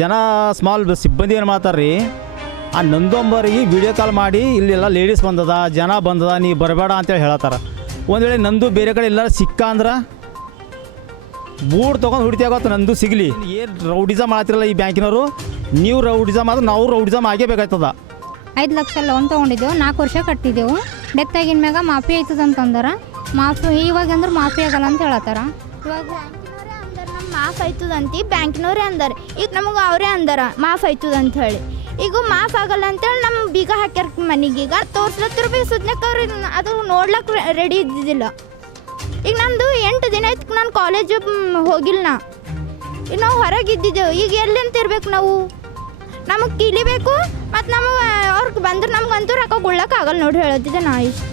ಜನ ಸ್ಮಾಲ್ ಸಿಬ್ಬಂದಿ ಏನು ಮಾಡ್ತಾರ್ರಿ, ಆ ನಂದೊಂಬರಿಗೆ ವಿಡಿಯೋ ಕಾಲ್ ಮಾಡಿ ಇಲ್ಲೆಲ್ಲ ಲೇಡೀಸ್ ಬಂದದ, ಜನ ಬಂದದ, ನೀ ಬರಬೇಡ ಅಂತೇಳಿ ಹೇಳತ್ತಾರ. ಒಂದು ವೇಳೆ ನಂದು ಬೇರೆ ಕಡೆ ಎಲ್ಲರೂ ಸಿಕ್ಕ ಅಂದ್ರೆ ಬೂಡ್ ತೊಗೊಂಡು ಹುಡಿತಿಯಾಗತ್ತೆ, ನಂದು ಸಿಗಲಿ. ಏನು ರೌಡಿಸಮ್ ಮಾಡ್ತಿರಲ್ಲ ಈ ಬ್ಯಾಂಕಿನವರು, ನೀವು ರೌಡಿಸಮ್ ಆದ್ರೆ ನಾವು ರೌಡಿಸಮ್ ಆಗೇಬೇಕಾಯ್ತದ. 5 ಲಕ್ಷ ಲೋನ್ ತೊಗೊಂಡಿದ್ದೆವು, 4 ವರ್ಷ ಕಟ್ಟಿದ್ದೆವು. ಡೆತ್ ಆಗಿನ ಮ್ಯಾಗ ಮಾಫಿ ಆಯ್ತದ ಅಂತಂದ್ರೆ ಇವಾಗ ಅಂದ್ರೆ ಮಾಫಿ ಆಗಲ್ಲ ಅಂತ ಹೇಳತ್ತಾರ. ಇವಾಗ ಬ್ಯಾಂಕಿನವರೇ ಅಂದಾರ ನಮ್ಗೆ ಮಾಫ್ ಆಯ್ತದಂತ, ಬ್ಯಾಂಕಿನವರೇ ಅಂದಾರ. ಈಗ ನಮಗೆ ಅವರೇ ಅಂದಾರ ಮಾಫ್ ಆಯ್ತದ ಅಂತ ಹೇಳಿ. ಈಗ ಮಾಫ್ ಆಗಲ್ಲ ಅಂತೇಳಿ ನಮ್ಮ ಬೀಗ ಹಾಕ್ಯಾರ ಮನೆಗೆ. ಈಗ ತೋರ್ಸ್ಲತ್ತರ ಭೀ ಸುದ್ನಕ್ಕೆ ಅವ್ರು ಅದು ನೋಡ್ಲಕ್ಕೆ ರೆಡಿ ಇದ್ದಿದ್ದಿಲ್ಲ. ಈಗ ನಂದು 8 ದಿನ ಆಯ್ತು ನಾನು ಕಾಲೇಜ್ ಹೋಗಿಲ್ಲ. ಈಗ ನಾವು ಹೊರಗಿದ್ದಿದ್ದೆವು. ಈಗ ಎಲ್ಲಿಂತ ಇರ್ಬೇಕು ನಾವು? ನಮಗೆ ಕೀಲಿಬೇಕು ಮತ್ತು ನಮಗೆ ಅವ್ರಿಗೆ ಬಂದ್ರೆ ನಮ್ಗಂತೂ ರೊಕ್ಕ ಕೊಡ್ಲಕ್ಕೆ ಆಗಲ್ಲ ನೋಡಿ ಹೇಳತ್ತಿದ್ದೆ ನಾ. ಇಷ್ಟು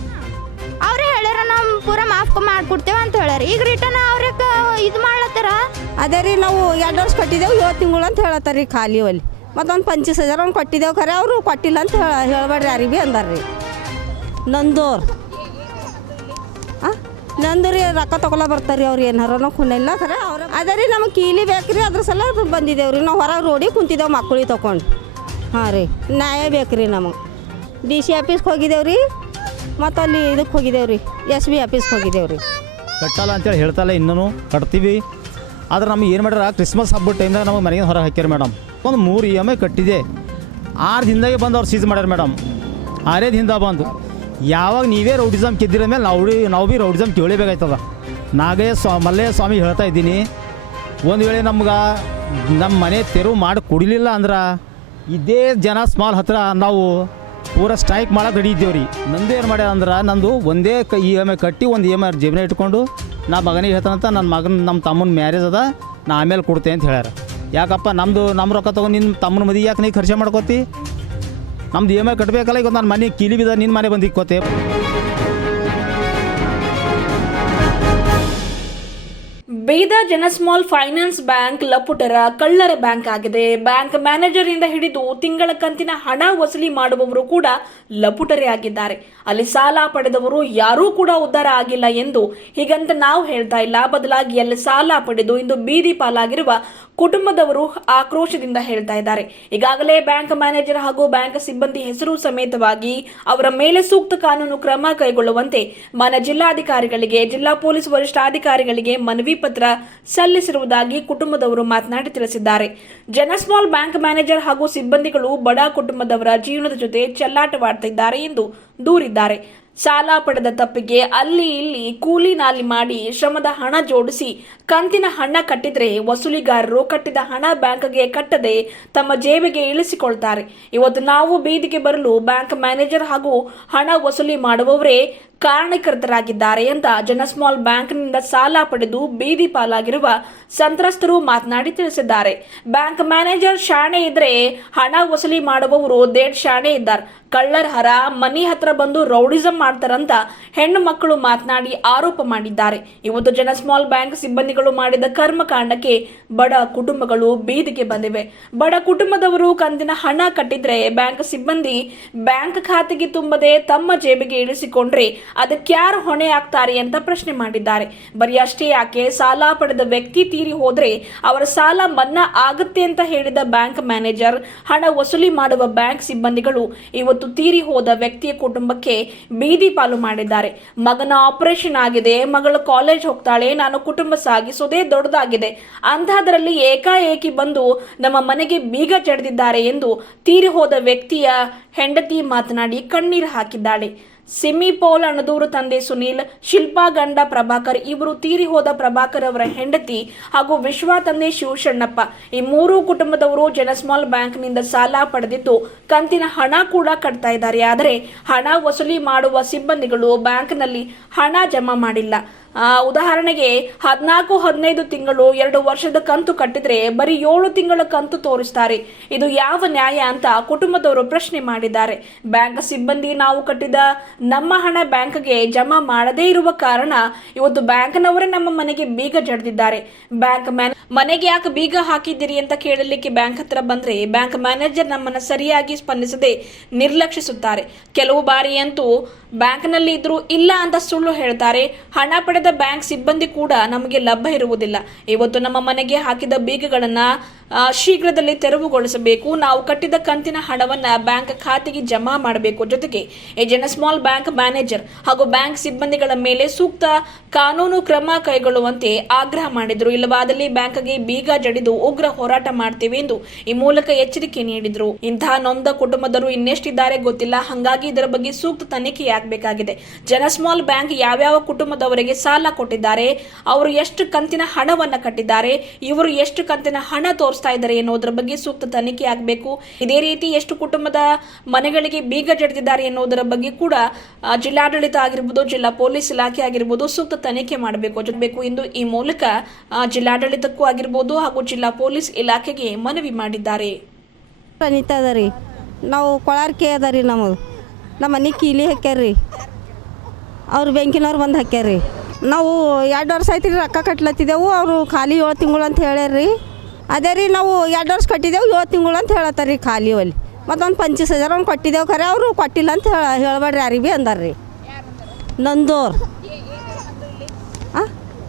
ಅವರೇ ಹೇಳ್ಯಾರ ನಾವು ಪೂರ ಮಾಫ್ ಮಾಡಿಕೊಡ್ತೇವೆ ಅಂತ ಹೇಳ್ಯಾರ. ಈಗ ರಿಟರ್ನ್ ಅವ್ರೆ ಇದು ಮಾಡ್ಲತ್ತಾರ. ಅದೇ ರೀ ನಾವು 2 ವರ್ಷ ಕಟ್ಟಿದ್ದೆವು, 7 ತಿಂಗಳು ಅಂತ ಹೇಳತ್ತಾರ ರೀ ಖಾಲಿ ಅಲ್ಲಿ. ಮತ್ತೊಂದು 25,000 ಒಂದು ಕೊಟ್ಟಿದ್ದೆವು, ಖರೆ ಅವರು ಕೊಟ್ಟಿಲ್ಲ ಅಂತ ಹೇಳಬೇಡ್ರಿ ಯಾರಿಗೆ ಭೀ ಅಂದಾರ ರೀ. ನಂದೋರು ನಂದು ರೀ ರೊಕ್ಕ ತೊಗೊಳ ಬರ್ತಾರೆ ರೀ ಅವ್ರು, ಏನಾರ ಕುಣಿಲ್ಲ ಖರೆ ಅವ್ರ. ಅದೇ ರೀ ನಮಗೆ ಕೀಲಿ ಬೇಕು ರೀ, ಅದ್ರ ಸಲ ಬಂದಿದ್ದೇವೆ ರೀ. ನಾವು ಹೊರಗೆ ರೋಡಿಗೆ ಕುಂತಿದ್ದೇವೆ ಮಕ್ಕಳಿಗೆ ತೊಗೊಂಡು. ಹಾಂ ರೀ, ನ್ಯಾಯ ಬೇಕು ರೀ ನಮಗೆ. DC ಆಫೀಸ್ಗೆ ಹೋಗಿದ್ದೇವೆ ರೀ, ಮತ್ತು ಅಲ್ಲಿ ಇದಕ್ಕೆ ಹೋಗಿದ್ದೇವೆ ರೀ, SB ಆಫೀಸ್ಗೆ ಹೋಗಿದ್ದೇವೆ ರೀ. ಕಟ್ಟಲ್ಲ ಅಂತೇಳಿ ಹೇಳ್ತಲ್ಲ, ಇನ್ನೂ ಕಟ್ತೀವಿ. ಆದ್ರೆ ನಮಗೆ ಏನು ಮಾಡ್ಯಾರ, ಕ್ರಿಸ್ಮಸ್ ಹಬ್ಬದ ಟೈಮ್ನಾಗ ನಮಗೆ ಮನೆಗೆ ಹೊರಗೆ ಹಾಕ್ಯಾರ ಮೇಡಮ್. ಒಂದು 3 EMI ಕಟ್ಟಿದೆ. 6 ದಿನದಾಗೆ ಬಂದು ಅವ್ರು ಸೀಸ್ ಮಾಡ್ಯಾರ ಮೇಡಮ್. 6 ದಿನದಾಗ ಬಂದು ಯಾವಾಗ ನೀವೇ ರೌಡಿಸಮ್ ಕಿದ್ದಿರ ಮೇಲೆ ನಾವು ಭೀ ರೌಡಿಸಮ್ ಕೇಳಬೇಕಾಯ್ತದ. ಮಲ್ಲೇಶ ಸ್ವಾಮಿ ಹೇಳ್ತಾ ಇದ್ದೀನಿ, ಒಂದು ವೇಳೆ ನಮ್ಗೆ ನಮ್ಮ ಮನೆ ತೆರವು ಮಾಡಿ ಕೊಡಲಿಲ್ಲ ಅಂದ್ರೆ ಇದೇ ಜನ ಸ್ಮಾಲ್ ಹತ್ರ ನಾವು ಪೂರ ಸ್ಟ್ರೈಕ್ ಮಾಡೋಕೆ ರೆಡಿ ಇದ್ದೇವೆ ರೀ. ನಂದು ಏನು ಮಾಡ್ಯಾರ ಅಂದ್ರೆ, ನಂದು ಒಂದೇ EMI ಕಟ್ಟಿ ಒಂದು EMI ಜೀವನ ಇಟ್ಕೊಂಡು ನಾ ಮಗನಿಗೆ ಹೇಳ್ತಾನಂತ, ನಮ್ಮ ತಮ್ಮನ ಮ್ಯಾರೇಜ್ ಅದ, ನಾ ಆಮೇಲೆ ಕೊಡ್ತೇನೆ ಅಂತ ಹೇಳ್ಯಾರ. ಯಾಕಪ್ಪ ನಮ್ಮ ರೊಕ್ಕ ತೊಗೊಂಡು ನಿನ್ನ ತಮ್ಮನ ಮದುವೆ ಯಾಕೆ ನೀ ಖರ್ಚು ಮಾಡ್ಕೋತಿ? ನಮ್ದು EMI ಕಟ್ಟಬೇಕಲ್ಲ. ಈಗ ನನ್ನ ಮನೆ ಕೀಲಿ ಬಿದ್ದ, ನಿನ್ನ ಮನೆ ಬಂದು ಇಕ್ಕೋತೆ. ಬೀದರ್ ಜನಸ್ಮಾಲ್ ಫೈನಾನ್ಸ್ ಬ್ಯಾಂಕ್ ಲಪುಟರ ಕಳ್ಳರ ಬ್ಯಾಂಕ್ ಆಗಿದೆ. ಬ್ಯಾಂಕ್ ಮ್ಯಾನೇಜರ್ ಇಂದ ಹಿಡಿದು ತಿಂಗಳ ಕಂತಿನ ಹಣ ವಸೂಲಿ ಮಾಡುವವರು ಕೂಡ ಲಪುಟರೇ ಆಗಿದ್ದಾರೆ. ಅಲ್ಲಿ ಸಾಲ ಪಡೆದವರು ಯಾರೂ ಕೂಡ ಉದ್ಧಾರ ಆಗಿಲ್ಲ ಎಂದು ಹೀಗಂತ ನಾವು ಹೇಳ್ತಾ ಇಲ್ಲ, ಬದಲಾಗಿ ಅಲ್ಲಿ ಸಾಲ ಪಡೆದು ಇಂದು ಬೀದಿ ಪಾಲಾಗಿರುವ ಕುಟುಂಬದವರು ಆಕ್ರೋಶದಿಂದ ಹೇಳ್ತಾ ಇದ್ದಾರೆ. ಈಗಾಗಲೇ ಬ್ಯಾಂಕ್ ಮ್ಯಾನೇಜರ್ ಹಾಗೂ ಬ್ಯಾಂಕ್ ಸಿಬ್ಬಂದಿ ಹೆಸರು ಸಮೇತವಾಗಿ ಅವರ ಮೇಲೆ ಸೂಕ್ತ ಕಾನೂನು ಕ್ರಮ ಕೈಗೊಳ್ಳುವಂತೆ ಮಾನ್ಯ ಜಿಲ್ಲಾಧಿಕಾರಿಗಳಿಗೆ, ಜಿಲ್ಲಾ ಪೊಲೀಸ್ ವರಿಷ್ಠಾಧಿಕಾರಿಗಳಿಗೆ ಮನವಿ ಪತ್ರ ಸಲ್ಲಿಸಿರುವುದಾಗಿ ಕುಟುಂಬದವರು ಮಾತನಾಡಿ ತಿಳಿಸಿದ್ದಾರೆ. ಜನಸ್ಮಾಲ್ ಬ್ಯಾಂಕ್ ಮ್ಯಾನೇಜರ್ ಹಾಗೂ ಸಿಬ್ಬಂದಿಗಳು ಬಡ ಕುಟುಂಬದವರ ಜೀವನದ ಜೊತೆ ಚೆಲ್ಲಾಟವಾಡ್ತಿದ್ದಾರೆ ಎಂದು ದೂರಿದ್ದಾರೆ. ಸಾಲ ಪಡೆದ ತಪ್ಪಿಗೆ ಅಲ್ಲಿ ಇಲ್ಲಿ ಕೂಲಿ ನಾಲಿ ಮಾಡಿ ಶ್ರಮದ ಹಣ ಜೋಡಿಸಿ ಕಂತಿನ ಹಣ ಕಟ್ಟಿದ್ರೆ ವಸೂಲಿಗಾರರು ಕಟ್ಟಿದ ಹಣ ಬ್ಯಾಂಕ್ಗೆ ಕಟ್ಟದೆ ತಮ್ಮ ಜೇಬಿಗೆ ಇಳಿಸಿಕೊಳ್ತಾರೆ. ಇವತ್ತು ನಾವು ಬೀದಿಗೆ ಬರಲು ಬ್ಯಾಂಕ್ ಮ್ಯಾನೇಜರ್ ಹಾಗೂ ಹಣ ವಸೂಲಿ ಮಾಡುವವರೇ ಕಾರಣಕರ್ತರಾಗಿದ್ದಾರೆ ಅಂತ ಜನಸ್ಮಾಲ್ ಬ್ಯಾಂಕ್ನಿಂದ ಸಾಲ ಪಡೆದು ಬೀದಿ ಪಾಲಾಗಿರುವ ಸಂತ್ರಸ್ತರು ಮಾತನಾಡಿ ತಿಳಿಸಿದ್ದಾರೆ. ಬ್ಯಾಂಕ್ ಮ್ಯಾನೇಜರ್ ಶಾಣೆ ಇದ್ರೆ ಹಣ ವಸೂಲಿ ಮಾಡುವವರು ದೇಡ್ ಶಾಣೆ ಇದ್ದಾರೆ. ಕಳ್ಳರ ಹರ ಮನಿ ಹತ್ರ ಬಂದು ರೌಡಿಸಂ ಮಾಡ್ತಾರಂತ ಹೆಣ್ಣು ಮಕ್ಕಳು ಮಾತನಾಡಿ ಆರೋಪ ಮಾಡಿದ್ದಾರೆ. ಇವತ್ತು ಜನಸ್ಮಾಲ್ ಬ್ಯಾಂಕ್ ಸಿಬ್ಬಂದಿಗಳು ಮಾಡಿದ ಕರ್ಮಕಾಂಡಕ್ಕೆ ಬಡ ಕುಟುಂಬಗಳು ಬೀದಿಗೆ ಬಂದಿವೆ. ಬಡ ಕುಟುಂಬದವರು ಕಂತಿನ ಹಣ ಕಟ್ಟಿದ್ರೆ ಬ್ಯಾಂಕ್ ಸಿಬ್ಬಂದಿ ಬ್ಯಾಂಕ್ ಖಾತೆಗೆ ತುಂಬದೆ ತಮ್ಮ ಜೇಬಿಗೆ ಇಳಿಸಿಕೊಂಡ್ರೆ ಅದಕ್ಯಾರು ಹೊಣೆ ಆಗ್ತಾರೆ ಅಂತ ಪ್ರಶ್ನೆ ಮಾಡಿದ್ದಾರೆ. ಬರೀ ಅಷ್ಟೇ ಯಾಕೆ, ಸಾಲ ಪಡೆದ ವ್ಯಕ್ತಿ ತೀರಿ ಹೋದ್ರೆ ಅವರ ಸಾಲ ಮನ್ನಾ ಆಗುತ್ತೆ ಅಂತ ಹೇಳಿದ ಬ್ಯಾಂಕ್ ಮ್ಯಾನೇಜರ್, ಹಣ ವಸೂಲಿ ಮಾಡುವ ಬ್ಯಾಂಕ್ ಸಿಬ್ಬಂದಿಗಳು ಇವತ್ತು ತೀರಿ ಹೋದ ವ್ಯಕ್ತಿಯ ಕುಟುಂಬಕ್ಕೆ ಬೀದಿ ಪಾಲು ಮಾಡಿದ್ದಾರೆ. ಮಗನ ಆಪರೇಷನ್ ಆಗಿದೆ, ಮಗಳು ಕಾಲೇಜ್ ಹೋಗ್ತಾಳೆ, ನಾನು ಕುಟುಂಬ ಸಾಗಿಸೋದೇ ದೊಡ್ಡದಾಗಿದೆ, ಅಂತಹದರಲ್ಲಿ ಏಕಾಏಕಿ ಬಂದು ನಮ್ಮ ಮನೆಗೆ ಬೀಗ ಜಡಿದಿದ್ದಾರೆ ಎಂದು ತೀರಿ ಹೋದ ವ್ಯಕ್ತಿಯ ಹೆಂಡತಿ ಮಾತನಾಡಿ ಕಣ್ಣೀರು ಹಾಕಿದ್ದಾಳೆ. ಸಿಮಿ ಪೌಲ್ ಅಣದೂರು ತಂದೆ ಸುನೀಲ್, ಶಿಲ್ಪಾ ಗಂಡ ಪ್ರಭಾಕರ್, ಇವರು ತೀರಿ ಹೋದ ಪ್ರಭಾಕರ್ ಅವರ ಹೆಂಡತಿ ಹಾಗೂ ವಿಶ್ವ ತಂದೆ ಶಿವಶಣ್ಣಪ್ಪ, ಈ 3 ಕುಟುಂಬದವರು ಜನಸ್ಮಾಲ್ ಬ್ಯಾಂಕ್ನಿಂದ ಸಾಲ ಪಡೆದಿದ್ದು ಕಂತಿನ ಹಣ ಕೂಡ ಕಟ್ತಾ ಇದ್ದಾರೆ. ಆದರೆ ಹಣ ವಸೂಲಿ ಮಾಡುವ ಸಿಬ್ಬಂದಿಗಳು ಬ್ಯಾಂಕ್ನಲ್ಲಿ ಹಣ ಜಮಾ ಮಾಡಿಲ್ಲ. ಉದಾಹರಣೆಗೆ 14-15 ತಿಂಗಳು 2 ವರ್ಷದ ಕಂತು ಕಟ್ಟಿದ್ರೆ ಬರೀ 7 ತಿಂಗಳ ಕಂತು ತೋರಿಸ್ತಾರೆ. ಇದು ಯಾವ ನ್ಯಾಯ ಅಂತ ಕುಟುಂಬದವರು ಪ್ರಶ್ನೆ ಮಾಡಿದ್ದಾರೆ. ಬ್ಯಾಂಕ್ ಸಿಬ್ಬಂದಿ ನಾವು ಕಟ್ಟಿದ ನಮ್ಮ ಹಣ ಬ್ಯಾಂಕ್ಗೆ ಜಮಾ ಮಾಡದೇ ಇರುವ ಕಾರಣ ಇವತ್ತು ಬ್ಯಾಂಕ್ನವರೇ ನಮ್ಮ ಮನೆಗೆ ಬೀಗ ಜಡಿದಿದ್ದಾರೆ. ಬ್ಯಾಂಕ್ ಮನೆಗೆ ಯಾಕೆ ಬೀಗ ಹಾಕಿದ್ದೀರಿ ಅಂತ ಕೇಳಲಿಕ್ಕೆ ಬ್ಯಾಂಕ್ ಹತ್ರ ಬಂದ್ರೆ ಬ್ಯಾಂಕ್ ಮ್ಯಾನೇಜರ್ ನಮ್ಮನ್ನ ಸರಿಯಾಗಿ ಸ್ಪಂದಿಸದೆ ನಿರ್ಲಕ್ಷಿಸುತ್ತಾರೆ. ಕೆಲವು ಬಾರಿ ಅಂತೂ ಬ್ಯಾಂಕ್ನಲ್ಲಿ ಇದ್ರು ಇಲ್ಲ ಅಂತ ಸುಳ್ಳು ಹೇಳ್ತಾರೆ. ಹಣ ಪಡೆದ ಬ್ಯಾಂಕ್ ಸಿಬ್ಬಂದಿ ಕೂಡ ನಮಗೆ ಲಭ್ಯ ಇರುವುದಿಲ್ಲ. ಇವತ್ತು ನಮ್ಮ ಮನೆಗೆ ಹಾಕಿದ ಬೀಗಗಳನ್ನ ಶೀಘ್ರದಲ್ಲಿ ತೆರವುಗೊಳಿಸಬೇಕು. ನಾವು ಕಟ್ಟಿದ ಕಂತಿನ ಹಣವನ್ನು ಬ್ಯಾಂಕ್ ಖಾತೆಗೆ ಜಮಾ ಮಾಡಬೇಕು. ಜೊತೆಗೆ ಈ ಜನಸ್ಮಾಲ್ ಬ್ಯಾಂಕ್ ಮ್ಯಾನೇಜರ್ ಹಾಗೂ ಬ್ಯಾಂಕ್ ಸಿಬ್ಬಂದಿಗಳ ಮೇಲೆ ಸೂಕ್ತ ಕಾನೂನು ಕ್ರಮ ಕೈಗೊಳ್ಳುವಂತೆ ಆಗ್ರಹ ಮಾಡಿದರು. ಇಲ್ಲವಾದಲ್ಲಿ ಬ್ಯಾಂಕ್ಗೆ ಬೀಗ ಜಡಿದು ಉಗ್ರ ಹೋರಾಟ ಮಾಡ್ತೀವಿ ಎಂದು ಈ ಮೂಲಕ ಎಚ್ಚರಿಕೆ ನೀಡಿದರು. ಇಂತಹ ನೊಂದ ಕುಟುಂಬದವರು ಇನ್ನೆಷ್ಟಿದ್ದಾರೆ ಗೊತ್ತಿಲ್ಲ. ಹಾಗಾಗಿ ಇದರ ಬಗ್ಗೆ ಸೂಕ್ತ ತನಿಖೆಯಾಗಬೇಕಾಗಿದೆ. ಜನಸ್ಮಾಲ್ ಬ್ಯಾಂಕ್ ಯಾವ್ಯಾವ ಕುಟುಂಬದವರಿಗೆ ಸಾಲ ಕೊಟ್ಟಿದ್ದಾರೆ, ಅವರು ಎಷ್ಟು ಕಂತಿನ ಹಣವನ್ನು ಕಟ್ಟಿದ್ದಾರೆ, ಇವರು ಎಷ್ಟು ಕಂತಿನ ಹಣ ತೋರಿಸ್ತಾ ಇದ್ದಾರೆ ಎನ್ನುವುದರ ಬಗ್ಗೆ ಸೂಕ್ತ ತನಿಖೆ ಆಗಬೇಕು. ಇದೇ ರೀತಿ ಎಷ್ಟು ಕುಟುಂಬದ ಮನೆಗಳಿಗೆ ಬೀಗ ಜಡಿದಿದ್ದಾರೆ ಎನ್ನುವುದರ ಬಗ್ಗೆ ಕೂಡ ಜಿಲ್ಲಾಡಳಿತ ಆಗಿರ್ಬೋದು, ಜಿಲ್ಲಾ ಪೊಲೀಸ್ ಇಲಾಖೆ ಆಗಿರ್ಬೋದು ಸೂಕ್ತ ತನಿಖೆ ಮಾಡಬೇಕು ಎಂದು ಈ ಮೂಲಕ ಜಿಲ್ಲಾಡಳಿತಕ್ಕೂ ಆಗಿರ್ಬೋದು ಹಾಗೂ ಜಿಲ್ಲಾ ಪೊಲೀಸ್ ಇಲಾಖೆಗೆ ಮನವಿ ಮಾಡಿದ್ದಾರೆ. ಅನಿತಾ ಅದ ರೀ, ನಾವು ಕೊಳಾರ್ಕೆ ಅದ ರೀ, ನಮ್ಮ ಮನೆ ಕೀಲಿ ಹಾಕ್ಯಾರ್ರಿ, ಅವ್ರು ಬ್ಯಾಂಕಿನವ್ರು ಬಂದು ಹಾಕ್ಯಾರ್ರಿ. ನಾವು 2 ವರ್ಷ ಆಯ್ತು ರೀ ರೊಕ್ಕ ಕಟ್ಲತ್ತಿದ್ದೆವು. ಅವರು ಖಾಲಿ 7 ತಿಂಗಳು ಅಂತ ಹೇಳ್ಯಾರ್ರಿ. ಅದೇ ರೀ ನಾವು 2 ವರ್ಷ ಕಟ್ಟಿದ್ದೆವು, 7 ತಿಂಗಳು ಅಂತ ಹೇಳತ್ತಾರೆ ರೀ ಖಾಲಿ ಅಲ್ಲಿ. ಮತ್ತು ಒಂದು 25,000 ಅವ್ನು ಕೊಟ್ಟಿದ್ದೆವು, ಖರೆ ಅವರು ಕೊಟ್ಟಿಲ್ಲ ಅಂತ ಹೇಳಬೇಡ್ರಿ ಯಾರಿಗೆ ಭೀ ಅಂದಾರ ರೀ. ನಂದೂರು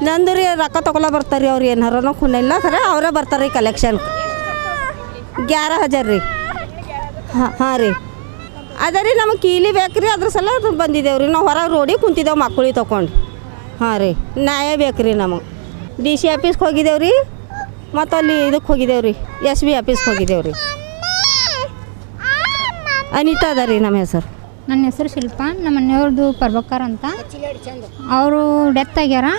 ನಂದು ರೀ ರೊಕ್ಕ ತೊಗೊಳ ಬರ್ತಾರೆ ರೀ, ಅವ್ರು ಏನಾರ ಖುನಿಲ್ಲ ಖರೆ ಅವರೇ ಬರ್ತಾರೆ ರೀ ಕಲೆಕ್ಷನ್. 11,000 ರೀ. ಹಾಂ ರೀ, ಅದೇ ರೀ ನಮಗೆ ಕೀಲಿ ಬೇಕು ರೀ, ಅದ್ರ ಸಲ ಬಂದಿದ್ದೇವೆ ರೀ. ನಾವು ಹೊರಗೆ ರೋಡಿಗೆ ಕುಂತಿದ್ದೇವೆ ಮಕ್ಕಳಿಗೆ ತೊಗೊಂಡು. ಹಾಂ ರೀ, ನ್ಯಾಯ ಬೇಕು ರೀ ನಮಗೆ. DC ಆಫೀಸ್ಗೆ ಹೋಗಿದ್ದೇವೆ ರೀ, ಮತ್ತು ಅಲ್ಲಿ ಇದಕ್ಕೆ ಹೋಗಿದ್ದೇವೆ ರೀ, SB ಆಫೀಸ್ಗೆ ಹೋಗಿದ್ದೇವೆ ರೀ. ಅನಿತಾ ಅದ ರೀ ನಮ್ಮ ಹೆಸರು. ನನ್ನ ಹೆಸರು ಶಿಲ್ಪ, ನಮ್ಮ ಮನೆಯವ್ರದ್ದು ಪರ್ಬಕ್ಕರ್ ಅಂತ. ಅವರು ಡೆತ್ ಆಗ್ಯಾರ.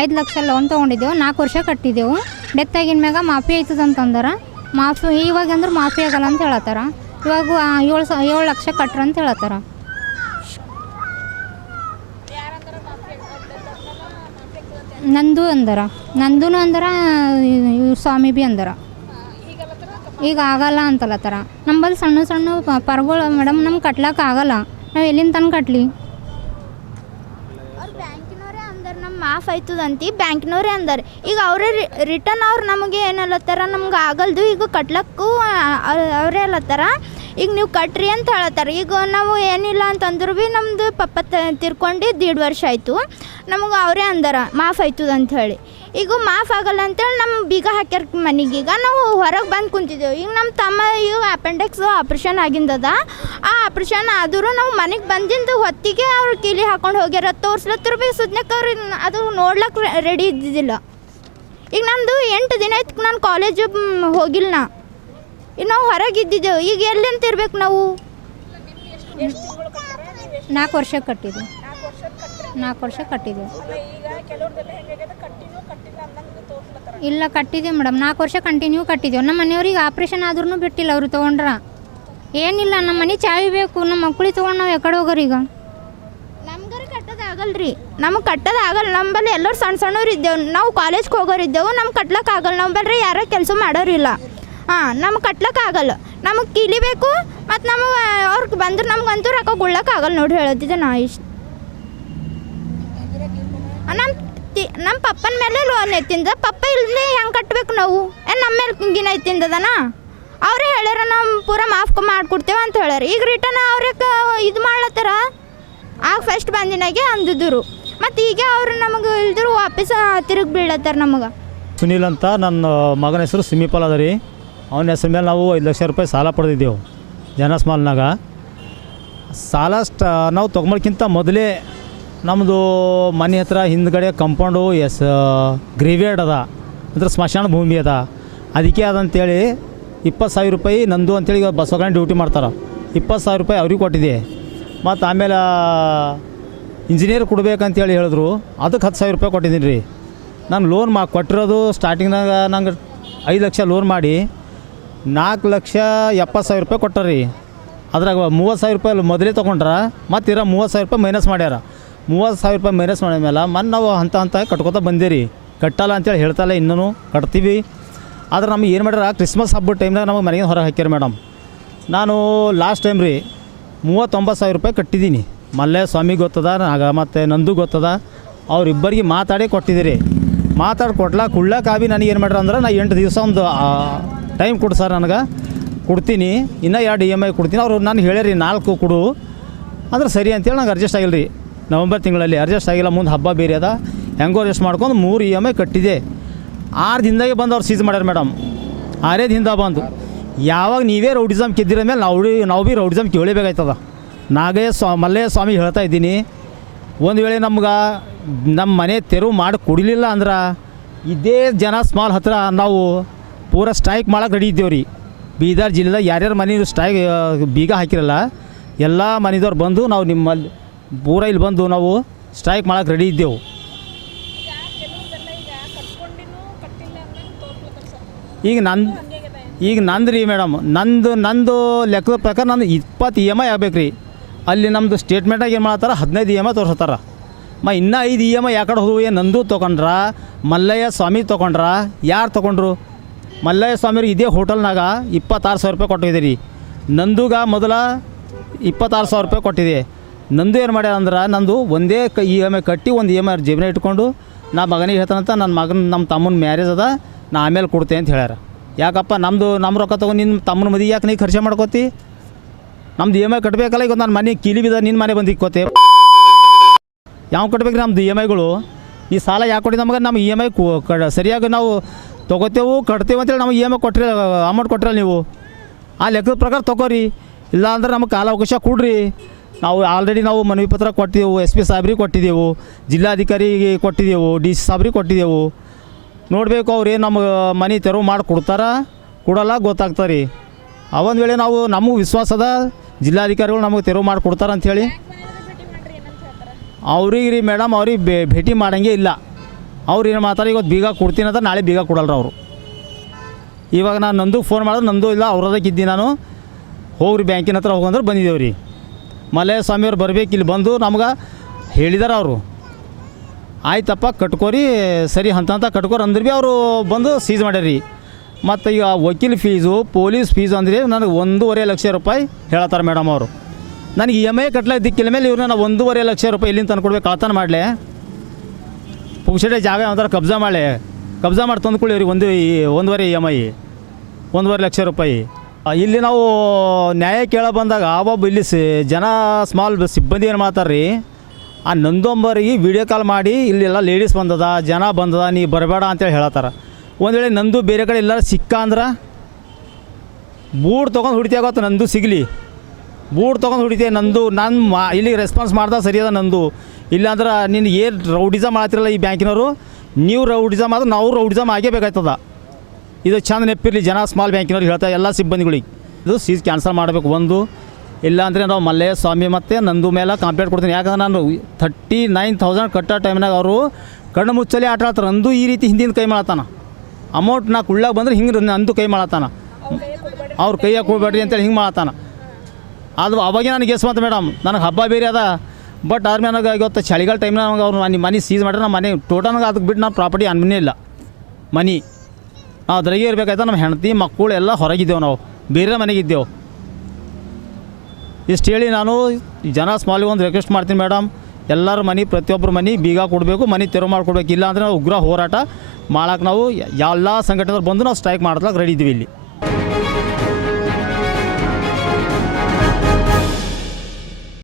5 ಲಕ್ಷ ಲೋನ್ ತೊಗೊಂಡಿದ್ದೆವು, 4 ವರ್ಷ ಕಟ್ಟಿದ್ದೆವು. ಡೆತ್ ಆಗಿನ ಮ್ಯಾಗ ಮಾಫಿ ಆಯ್ತದ ಅಂತಂದಾರ. ಇವಾಗ ಅಂದ್ರೆ ಮಾಫಿ ಆಗಲ್ಲ ಅಂತ ಹೇಳತ್ತಾರ. ಇವಾಗ 7 ಲಕ್ಷ ಕಟ್ರ ಅಂತ ಹೇಳತ್ತಾರ. ನಂದು ನಂದೂ ಅಂದರ ಸ್ವಾಮಿ ಭೀ ಅಂದರ. ಈಗ ಆಗಲ್ಲ ಅಂತಲತ್ತಾರ. ನಮ್ಮಲ್ಲಿ ಸಣ್ಣ ಸಣ್ಣ ಪರ್ಗಳು ಮೇಡಮ್ ನಮ್ಗೆ ಕಟ್ಲಕ್ಕೆ ಆಗಲ್ಲ. ನಾವು ಎಲ್ಲಿಂದ ತನಕ ಕಟ್ಲಿ? ಅವ್ರು ಬ್ಯಾಂಕಿನವರೇ ಅಂದಾರ ನಮ್ಮ ಮಾಫ್ ಆಯ್ತದಂತ ಬ್ಯಾಂಕಿನವರೇ ಅಂದಾರ. ಈಗ ಅವರೇ ರಿಟರ್ನ್ ಅವ್ರು ನಮಗೆ ಏನಲ್ಲತ್ತಾರ, ನಮ್ಗೆ ಆಗಲ್ದು ಈಗ ಕಟ್ಲಕ್ಕೂ ಅವರೇ ಅಲ್ಲತ್ತಾರ. ಈಗ ನೀವು ಕಟ್ರಿ ಅಂತ ಹೇಳತ್ತಾರ. ಈಗ ನಾವು ಏನಿಲ್ಲ ಅಂತಂದ್ರು ಭೀ ನಮ್ಮದು ಪಪ್ಪ ತಿರ್ಕೊಂಡು 1.5 ವರ್ಷ ಆಯಿತು. ನಮಗೆ ಅವರೇ ಅಂದಾರ ಮಾಫ್ ಆಯ್ತದ ಅಂತ ಹೇಳಿ. ಈಗ ಮಾಫ್ ಆಗಲ್ಲ ಅಂತೇಳಿ ನಮ್ಮ ಬೀಗ ಹಾಕ್ಯಾರ ಮನೆಗೆ. ಈಗ ನಾವು ಹೊರಗೆ ಬಂದು ಕುಂತಿದ್ದೆವು. ಈಗ ನಮ್ಮ ತಮ್ಮ ಈಗ ಅಪೆಂಡಿಕ್ಸ್ ಆಪ್ರೇಷನ್ ಆಗಿಂದದ. ಆ ಆಪ್ರೇಷನ್ ಆದರೂ ನಾವು ಮನೆಗೆ ಬಂದಿಂದ ಹೊತ್ತಿಗೆ ಅವ್ರು ಕೀಲಿ ಹಾಕೊಂಡು ಹೋಗ್ಯಾರ. ತೋರ್ಸ್ಲತ್ತರು ಭೀ ಸುದ್ನಕ್ಕೆ ಅವ್ರು ಅದು ನೋಡ್ಲಕ್ಕೆ ರೆಡಿ ಇದ್ದಿದ್ದಿಲ್ಲ. ಈಗ ನಂದು 8 ದಿನ ಆಯ್ತು ನಾನು ಕಾಲೇಜು ಹೋಗಿಲ್ಲ. ಈಗ ನಾವು ಹೊರಗೆ ಇದ್ದಿದ್ದೆವು. ಈಗ ಎಲ್ಲಿಂತ ಇರ್ಬೇಕು ನಾವು? 4 ವರ್ಷ ಕಟ್ಟಿದ್ವಿ. 4 ವರ್ಷ ಕಟ್ಟಿದ್ವಿ. ಇಲ್ಲ ಕಟ್ಟಿದ್ದೀವಿ ಮೇಡಮ್, 4 ವರ್ಷ ಕಂಟಿನ್ಯೂ ಕಟ್ಟಿದ್ದೀವಿ. ನಮ್ಮ ಮನೆಯವ್ರಿಗೆ ಆಪ್ರೇಷನ್ ಆದ್ರೂ ಬಿಟ್ಟಿಲ್ಲ, ಅವರು ತೊಗೊಂಡ್ರ ಏನಿಲ್ಲ. ನಮ್ಮ ಮನೆ ಚಾವಿ ಬೇಕು, ನಮ್ಮ ಮಕ್ಕಳಿಗೆ ತೊಗೊಂಡು ನಾವು ಎಕಡೆ ಹೋಗೋರು? ಈಗ ನಮ್ಗಾರ ಕಟ್ಟೋದಾಗಲ್ಲ ರೀ, ನಮಗೆ ಕಟ್ಟೋದಾಗಲ್ಲ. ನಂಬಲ್ಲಿ ಎಲ್ಲರೂ ಸಣ್ಣ ಸಣ್ಣವ್ರು ಇದ್ದೇವೆ, ನಾವು ಕಾಲೇಜ್ಗೆ ಹೋಗೋರು ಇದ್ದೆವು. ನಮ್ಗೆ ಕಟ್ಲಕ್ಕೆ ಆಗಲ್ಲ. ನಂಬಲ್ರಿ ಯಾರೋ ಕೆಲಸ ಮಾಡೋರಿಲ್ಲ. ಹಾಂ, ನಮ್ಗೆ ಕಟ್ಲಕ್ಕೆ ಆಗಲ್ಲ. ನಮಗೆ ಕೀಲಿಬೇಕು. ಮತ್ತು ನಮಗೆ ಅವ್ರಿಗೆ ಬಂದ್ರೆ ನಮ್ಗಂತೂ ರೊಕ್ಕ ಗುಳ್ಳಕ್ಕೆ ಆಗಲ್ಲ ನೋಡಿ ಹೇಳತ್ತಿದ್ದೆ ನಾ. ಇಷ್ಟು ನಮ್ಮ ಪಪ್ಪನ ಮೇಲೆ ಲೋನ್ ಎತ್ತಿಂದ. ಪಪ್ಪ ಇಲ್ಲದೆ ಹೆಂಗೆ ಕಟ್ಟಬೇಕು ನಾವು? ನಮ್ಮ ಮೇಲೆ ಗಿನ ಎತ್ತಿಂದದನ? ಅವರೇ ಹೇಳ್ಯಾರ ನಾವು ಪೂರ ಮಾಫ್ ಮಾಡಿಕೊಡ್ತೇವೆ ಅಂತ ಹೇಳ್ಯಾರ. ಈಗ ರಿಟರ್ನ್ ಅವ್ರೆ ಇದು ಮಾಡ್ಲತ್ತಾರ. ಆಗ ಫಸ್ಟ್ ಬಂದಿನಾಗೆ ಅಂದಿದ್ರು. ಮತ್ತು ಈಗ ಅವರು ನಮಗೆ ಇಲ್ದ್ರು ವಾಪಸ್ ತಿರುಗಿ ಬೀಳತ್ತಾರ ನಮಗೆ. ಸುನೀಲ್ ಅಂತ ನನ್ನ ಮಗನ ಹೆಸರು ಸಿಮಿಪಾಲ್ ಅದ ರೀ. ಅವನ ಹೆಸರು ಮೇಲೆ ನಾವು 5 ಲಕ್ಷ ರೂಪಾಯಿ ಸಾಲ ಪಡೆದಿದ್ದೆವು ಜನಸ್ಮಾಲ್ನಾಗ. ಸಾಲ ನಾವು ತೊಗೊಂಬಕ್ಕಿಂತ ಮೊದಲೇ ನಮ್ಮದು ಮನೆ ಹತ್ರ ಹಿಂದ್ಗಡೆ ಕಂಪೌಂಡು ಗ್ರೇವಿಯಾರ್ಡ್ ಅದ, ಅಂದ್ರೆ ಸ್ಮಶಾನ ಭೂಮಿ ಅದ. ಅದಕ್ಕೆ ಅದಂತೇಳಿ 20,000 ರೂಪಾಯಿ ನಂದು ಅಂತೇಳಿ ಈಗ ಬಸವಗಣ ಡ್ಯೂಟಿ ಮಾಡ್ತಾರೆ. 20,000 ರೂಪಾಯಿ ಅವ್ರಿಗೆ ಕೊಟ್ಟಿದ್ದೆ. ಮತ್ತು ಆಮೇಲೆ ಇಂಜಿನಿಯರ್ ಕೊಡ್ಬೇಕಂತೇಳಿ ಹೇಳಿದ್ರು, ಅದಕ್ಕೆ 10,000 ರೂಪಾಯಿ ಕೊಟ್ಟಿದ್ದೀನಿ ರೀ. ನಾನು ಲೋನ್ ಕೊಟ್ಟಿರೋದು ಸ್ಟಾರ್ಟಿಂಗ್ನಾಗ ನಂಗೆ 5 ಲಕ್ಷ ಲೋನ್ ಮಾಡಿ 4,70,000 ರೂಪಾಯಿ ಕೊಟ್ಟಾರ್ರಿ. ಅದ್ರಾಗ 30,000 ರೂಪಾಯಿ ಮೊದಲೇ ತೊಗೊಂಡ್ರೆ ಮತ್ತು 30,000 ರೂಪಾಯಿ ಮೈನಸ್ ಮಾಡ್ಯಾರ. 30,000 ರೂಪಾಯಿ ಮೈನಸ್ ಮಾಡಿದ್ಮೇಲೆ ನಾವು ಹಂತ ಕಟ್ಕೋತಾ ಬಂದೇರಿ. ಕಟ್ಟಲ್ಲ ಅಂತೇಳಿ ಹೇಳ್ತಲ್ಲ, ಇನ್ನೂ ಕಟ್ತೀವಿ. ಆದ್ರೆ ನಮಗೆ ಏನು ಮಾಡ್ಯಾರ, ಕ್ರಿಸ್ಮಸ್ ಹಬ್ಬದ ಟೈಮ್ನಾಗ ನಮಗೆ ಮನೆಗೆ ಹೊರಗೆ ಹಾಕ್ಯಾರ ಮೇಡಮ್. ನಾನು ಲಾಸ್ಟ್ ಟೈಮ್ ರೀ 39,000 ರೂಪಾಯಿ ಕಟ್ಟಿದ್ದೀನಿ. ಮಲ್ಲೆ ಸ್ವಾಮಿ ಗೊತ್ತದ, ಮತ್ತು ನಂದು ಗೊತ್ತದ. ಅವರಿಬ್ಬರಿಗೆ ಮಾತಾಡಿ ಕೊಟ್ಟಿದ್ದೀರಿ. ಮಾತಾಡಿ ಕೊಡ್ಲಾಕ ನನಗೆ ಏನು ಮಾಡ್ಯಾರ ಅಂದ್ರೆ, ನಾ 8 ದಿವಸ ಒಂದು ಟೈಮ್ ಕೊಡು ಸರ್, ನನಗೆ ಕೊಡ್ತೀನಿ, ಇನ್ನೂ 2 EMI ಕೊಡ್ತೀನಿ. ಅವರು ನಾನು ಹೇಳ್ಯಾರಿ 4 ಕೊಡು ಅಂದ್ರೆ ಸರಿ ಅಂತೇಳಿ ನಂಗೆ ಅಡ್ಜಸ್ಟ್ ಆಗಿಲ್ಲ ರೀ. ನವಂಬರ್ ತಿಂಗಳಲ್ಲಿ ಅಡ್ಜಸ್ಟ್ ಆಗಿಲ್ಲ. ಮುಂದೆ ಹಬ್ಬ ಬೇರೆ ಅದ, ಹೆಂಗೋ ಅಡ್ಜಸ್ಟ್ ಮಾಡ್ಕೊಂಡು 3 EMI ಕಟ್ಟಿದೆ. 6 ದಿನದಾಗೆ ಬಂದು ಅವ್ರು ಸೀಸ್ ಮಾಡ್ಯಾರ ಮೇಡಮ್. ಆರೇದು ಹಿಂದೆ ಬಂದು ಯಾವಾಗ ನೀವೇ ರೌಡಿಸಮ್ ಕಿದ್ದಿರ ಮೇಲೆ ನಾವು ಭೀ ರೌಡಿಸಮ್ ಕೇಳಬೇಕಾಯ್ತದ. ಮಲ್ಲಯ್ಯ ಸ್ವಾಮಿ ಹೇಳ್ತಾ ಇದ್ದೀನಿ, ಒಂದು ವೇಳೆ ನಮ್ಗೆ ನಮ್ಮ ಮನೆ ತೆರವು ಮಾಡಿ ಕೊಡಲಿಲ್ಲ ಅಂದ್ರೆ ಇದೇ ಜನ ಸ್ಮಾಲ್ ಹತ್ರ ನಾವು ಪೂರ ಸ್ಟ್ರೈಕ್ ಮಾಡೋಕೆ ರೆಡಿ ಇದ್ದೇವೆ ರೀ. ಬೀದರ್ ಜಿಲ್ಲೆದಾಗ ಯಾರ್ಯಾರು ಮನೆ ಸ್ಟ್ರೈಕ್ ಬೀಗ ಹಾಕಿರಲ್ಲ ಎಲ್ಲ ಮನೆದವ್ರು ಬಂದು ನಾವು ನಿಮ್ಮಲ್ಲಿ ಪೂರ ಇಲ್ಲಿ ಬಂದು ನಾವು ಸ್ಟ್ರೈಕ್ ಮಾಡೋಕೆ ರೆಡಿ ಇದ್ದೆವು. ಈಗ ನಂದು ರೀ ಮೇಡಮ್, ನಂದು ಲೆಕ್ಕದ ಪ್ರಕಾರ ನಂದು 20 EMI ಆಗ್ಬೇಕು ರೀ. ಅಲ್ಲಿ ನಮ್ಮದು ಸ್ಟೇಟ್ಮೆಂಟಾಗಿ ಏನು ಮಾಡ್ತಾರೆ 15 EMI ತೋರಿಸ್ತಾರ. ಇನ್ನೂ 5 EMI ಯಾಕಡೆ ಹೋಗುವ ನಂದು ತೊಗೊಂಡ್ರ ಮಲ್ಲಯ್ಯ ಸ್ವಾಮಿ ತೊಗೊಂಡ್ರ ಯಾರು ತೊಗೊಂಡ್ರು? ಮಲ್ಲಯ್ಯ ಸ್ವಾಮಿಯವ್ರಿಗೆ ಇದೇ ಹೋಟೆಲ್ನಾಗ 26,000 ರೂಪಾಯಿ ಕೊಟ್ಟಿದೆ ರೀ. ನಂದುಗ ಮೊದಲ 26,000 ರೂಪಾಯಿ ಕೊಟ್ಟಿದೆ. ನಂದು ಏನು ಮಾಡ್ಯಾರ ಅಂದ್ರೆ ನಂದು ಒಂದೇ EMI ಕಟ್ಟಿ ಒಂದು EMI ಜೇಬಿನ ಇಟ್ಕೊಂಡು ನಾ ಮಗನಿಗೆ ಹೇಳ್ತಾನಂತ ನಮ್ಮ ತಮ್ಮನ ಮ್ಯಾರೇಜ್ ಅದ, ನಾ ಆಮೇಲೆ ಕೊಡ್ತೆ ಅಂತ ಹೇಳ್ಯಾರ. ಯಾಕಪ್ಪ ನಮ್ಮ ರೊಕ್ಕ ತೊಗೊಂಡು ನಿನ್ನ ತಮ್ಮನ ಮದುವೆ ಯಾಕೆ ನೀ ಖರ್ಚು ಮಾಡ್ಕೋತಿ? ನಮ್ದು EMI ಕಟ್ಟಬೇಕಲ್ಲ. ಈಗ ನನ್ನ ಮನೆ ಕೀಲಿ ಬಿದ್ದ ನಿನ್ನ ಮನೆ ಬಂದು ಇಕ್ಕೋತೆ ಯಾವ ಕಟ್ಬೇಕು ರೀ ನಮ್ದು EMIಗಳು? ಈ ಸಾಲ ಯಾಕೆ ಕೊಡಿ ನಮಗೆ? ನಮ್ಮ EMI ಸರಿಯಾಗಿ ನಾವು ತೊಗೋತೇವು ಕಟ್ತೇವೆ ಅಂತೇಳಿ ನಮಗೆ EMI ಕೊಟ್ಟಿರ ಅಮೌಂಟ್ ಕೊಟ್ಟಿರಲ್ಲ ನೀವು. ಆ ಲೆಕ್ಕದ ಪ್ರಕಾರ ತೊಗೋರಿ, ಇಲ್ಲ ಅಂದ್ರೆ ನಮಗೆ ಕಾಲಾವಕಾಶ ಕೊಡ್ರಿ. ನಾವು ಆಲ್ರೆಡಿ ನಾವು ಮನವಿ ಪತ್ರ ಕೊಟ್ಟಿದ್ದೆವು, SP ಸಾಹೇಬ್ರಿಗೆ ಕೊಟ್ಟಿದ್ದೆವು, ಜಿಲ್ಲಾಧಿಕಾರಿಗೆ ಕೊಟ್ಟಿದ್ದೆವು, DC ಸಾಹೇಬ್ರಿಗೆ ಕೊಟ್ಟಿದ್ದೆವು. ನೋಡಬೇಕು ಅವ್ರೇನು ನಮಗೆ ಮನೆ ತೆರವು ಮಾಡಿ ಕೊಡ್ತಾರ ಕೊಡಲ್ಲ ಗೊತ್ತಾಗ್ತಾರೆ ರೀ. ಒಂದು ವೇಳೆ ನಾವು ನಮಗೆ ವಿಶ್ವಾಸದ ಜಿಲ್ಲಾಧಿಕಾರಿಗಳು ನಮಗೆ ತೆರವು ಮಾಡಿ ಕೊಡ್ತಾರೆ ಅಂಥೇಳಿ ಅವ್ರಿಗೆ ರೀ ಮೇಡಮ್, ಅವ್ರಿಗೆ ಭೇಟಿ ಮಾಡೋಂಗೆ ಇಲ್ಲ. ಅವ್ರು ಏನು ಮಾಡ್ತಾರೆ, ಇವತ್ತು ಬೀಗ ಕೊಡ್ತೀನಿ ಅಂತ ನಾಳೆ ಬೀಗ ಕೊಡಲ್ರ ಅವರು. ಇವಾಗ ನಾನು ನಂದು ಫೋನ್ ಮಾಡಿದ್ರೆ ನಂದು ಇಲ್ಲ ಅವ್ರದಕ್ಕಿದ್ದೀನಿ ನಾನು, ಹೋಗ್ರಿ ಬ್ಯಾಂಕಿನ ಹತ್ರ ಹೋಗಂದ್ರೆ ಬಂದಿದ್ದೇವೆ ರೀ. ಮಲ್ಲಯ್ಯ ಸ್ವಾಮಿಯವ್ರು ಬರ್ಬೇಕು ಇಲ್ಲಿ ಬಂದು ನಮ್ಗೆ ಹೇಳಿದಾರೆ ಅವರು. ಆಯ್ತಪ್ಪ ಕಟ್ಕೋರಿ, ಸರಿ ಹಂತ ಕಟ್ಕೋರಿ ಅಂದ್ರೆ ಭೀ ಅವರು ಬಂದು ಸೀಸ್ ಮಾಡ್ಯಾರ ರೀ. ಮತ್ತು ಈಗ ವಕೀಲ್ ಫೀಸು ಪೊಲೀಸ್ ಫೀಸು ಅಂದರೆ ನನಗೆ 1.5 ಲಕ್ಷ ರೂಪಾಯಿ ಹೇಳತ್ತಾರೆ ಮೇಡಮ್ ಅವರು. ನನಗೆ EMI ಕಟ್ಲಿಕ್ಕೆ ದಿಕ್ಕಿಲ್ಲ ಮೇಲೆ ಇವ್ರನ್ನ ನಾವು 1.5 ಲಕ್ಷ ರೂಪಾಯಿ ಇಲ್ಲಿಂದ ತಂದ್ಕೊಡ್ಬೇಕು, ಕಳ್ತನ ಮಾಡಲೆ ಪುಕ್ಷಟೆ ಜಾಗ ಯಾವ್ದಾರ ಕಬ್ಜಾ ಮಾಡಿ ತಂದುಕೊಳ್ಳಿ ಅವ್ರಿಗೆ 1.5 EMI 1.5 ಲಕ್ಷ ರೂಪಾಯಿ. ಇಲ್ಲಿ ನಾವು ನ್ಯಾಯ ಕೇಳ ಬಂದಾಗ ಒಬ್ಬ ಇಲ್ಲಿ ಜನ ಸ್ಮಾಲ್ ಸಿಬ್ಬಂದಿ ಏನು ಮಾಡ್ತಾರೆ ರೀ, ಆ ನಂದೊಂಬರಿಗೆ ವಿಡಿಯೋ ಕಾಲ್ ಮಾಡಿ ಇಲ್ಲೆಲ್ಲ ಲೇಡೀಸ್ ಬಂದದ ಜನ ಬಂದದ ನೀ ಬರಬೇಡ ಅಂತೇಳಿ ಹೇಳತ್ತಾರ. ಒಂದು ವೇಳೆ ನಂದು ಬೇರೆ ಕಡೆ ಎಲ್ಲರೂ ಸಿಕ್ಕ ಅಂದ್ರೆ ಬೂಟ್ ತೊಗೊಂಡು ಹೊಡಿತೀಯಾಗತ್ತು, ನಂದು ಸಿಗಲಿ ಬೂಟ್ ತೊಗೊಂಡು ಹೊಡಿತೀಯ ನಂದು. ಇಲ್ಲಿ ರೆಸ್ಪಾನ್ಸ್ ಮಾಡ್ದಾಗ ಸರಿಯದ ನಂದು. ಇಲ್ಲಾಂದ್ರೆ ನೀನು ಏನು ರೌಡಿಸಮ್ ಮಾಡ್ತಿರಲ್ಲ ಈ ಬ್ಯಾಂಕಿನವರು, ನೀವು ರೌಡಿಸಮ್ ಆದ್ರೆ ನಾವು ರೌಡಿಸಮ್ ಆಗೇ ಬೇಕಾಯ್ತದ. ಇದು ಚಂದ ನೆಪ್ಪಿರಲಿ ಜನ ಸ್ಮಾಲ್ ಬ್ಯಾಂಕಿನವ್ರು ಹೇಳ್ತಾರೆ ಎಲ್ಲ ಸಿಬ್ಬಂದಿಗಳಿಗೆ. ಇದು ಸೀಸ್ ಕ್ಯಾನ್ಸಲ್ ಮಾಡಬೇಕು ಒಂದು, ಇಲ್ಲಾಂದರೆ ನಾವು ಮಲ್ಲಯ್ಯ ಸ್ವಾಮಿ ಮತ್ತು ನಂದು ಮೇಲೆ ಕಂಪ್ಲೇಂಟ್ ಕೊಡ್ತೀನಿ. ಯಾಕಂದ್ರೆ ನಾನು 39,000 ಕಟ್ಟೋ ಟೈಮ್ನಾಗ ಅವರು ಕಣ್ಣು ಮುಚ್ಚಲಿ ಆಟ ಆಡ್ತಾರೆ. ನಂದು ಈ ರೀತಿ ಹಿಂದಿನ ಕೈ ಮಾಡತ್ತಾನ, ಅಮೌಂಟ್ ನಾ ಕುಳ್ಳಾಗ ಬಂದರೆ ಹಿಂಗೆ ನಂದು ಕೈ ಮಾಡತ್ತಾನ, ಅವ್ರ ಕೈಯಾಗ ಕೊಡ್ಬೇಡ್ರಿ ಅಂತೇಳಿ ಹಿಂಗೆ ಮಾಡತ್ತಾನ. ಅದು ಅವಾಗೇ ನನಗೆ ಎಸ್ ಬಂತು ಮೇಡಮ್, ನನಗೆ ಹಬ್ಬ ಬೇರೆ ಅದ. ಬಟ್ ಆದ್ಮೇಲೆ ನನಗೆ ಇವತ್ತು ಚಳಿಗಾಲ ಟೈಮ್ನಾಗ ನಮಗೆ ಅವ್ರು ನನ್ನ ಮನೆ ಸೀಸ್ ಮಾಡ್ರೆ ನಮ್ಮ ಮನೆ ಟೋಟಲ್ನಾಗ ಅದಕ್ಕೆ ಬಿಟ್ಟು ನಾನು ಪ್ರಾಪರ್ಟಿ ಅನ್ಮನೇ ಇಲ್ಲ. ಮನೆ ನಾವು ಅದ್ರಾಗೆ ಇರಬೇಕಾಯ್ತು. ನಮ್ಮ ಹೆಂಡತಿ ಮಕ್ಕಳು ಎಲ್ಲ ಹೊರಗಿದ್ದೆವು, ನಾವು ಬೇರೆ ಮನೆಗಿದ್ದೆವು. ಇಷ್ಟು ಹೇಳಿ ನಾನು ಜನ ಸ್ಮಾಲಿಗೆ ಒಂದು ರಿಕ್ವೆಸ್ಟ್ ಮಾಡ್ತೀನಿ ಮೇಡಮ್, ಎಲ್ಲರ ಮನೆ ಪ್ರತಿಯೊಬ್ಬರ ಮನೆ ಬೀಗ ಕೊಡಬೇಕು, ಮನೆ ತೆರವು ಮಾಡಿಕೊಡ್ಬೇಕು. ಇಲ್ಲ ಅಂದರೆ ನಾವು ಉಗ್ರ ಹೋರಾಟ ಮಾಡೋಕೆ ನಾವು ಎಲ್ಲ ಸಂಘಟನೆದವ್ರು ಬಂದು ನಾವು ಸ್ಟ್ರೈಕ್ ಮಾಡ್ಲಿಕ್ಕೆ ರೆಡಿ ಇದ್ದೀವಿ ಇಲ್ಲಿ.